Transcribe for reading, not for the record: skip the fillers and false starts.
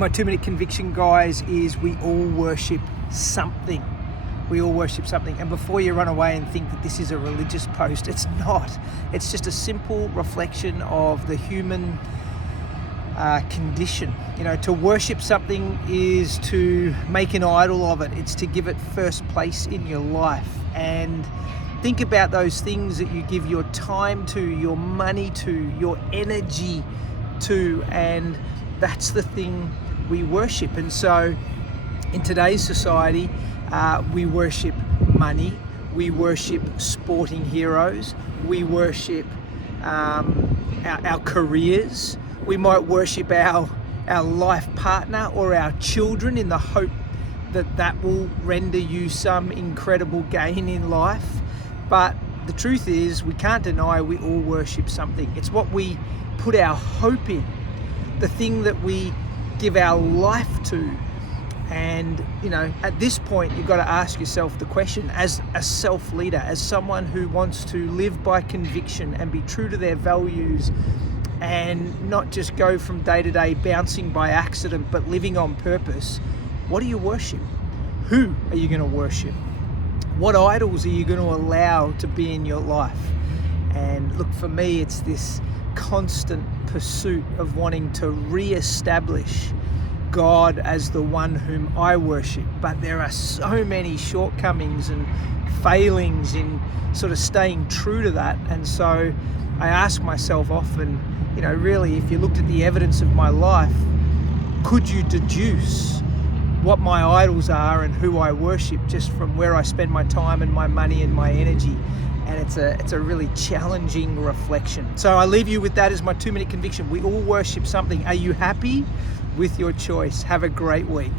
My 2-minute conviction, guys, is we all worship something. We all worship something. And before you run away and think that this is a religious post, it's not. It's just a simple reflection of the human condition. You know, to worship something is to make an idol of it. It's to give it first place in your life. And think about those things that you give your time to, your money to, your energy to, and that's the thing we worship. And so in today's society, we worship money, we worship sporting heroes, we worship our careers, we might worship our life partner or our children in the hope that that will render you some incredible gain in life. But the truth is, we can't deny we all worship something. It's what we put our hope in, the thing that we give our life to. And you know, at this point, you've got to ask yourself the question, as a self-leader, as someone who wants to live by conviction and be true to their values and not just go from day to day bouncing by accident, but living on purpose, what do you worship? Who are you going to worship? What idols are you going to allow to be in your life? And look, for me, it's this constant pursuit of wanting to re-establish God as the one whom I worship. But there are so many shortcomings and failings in sort of staying true to that. And so I ask myself often, you know, really, if you looked at the evidence of my life, could you deduce what my idols are and who I worship just from where I spend my time and my money and my energy? And it's a really challenging reflection. So I leave you with that as my 2-minute conviction. We all worship something. Are you happy with your choice? Have a great week.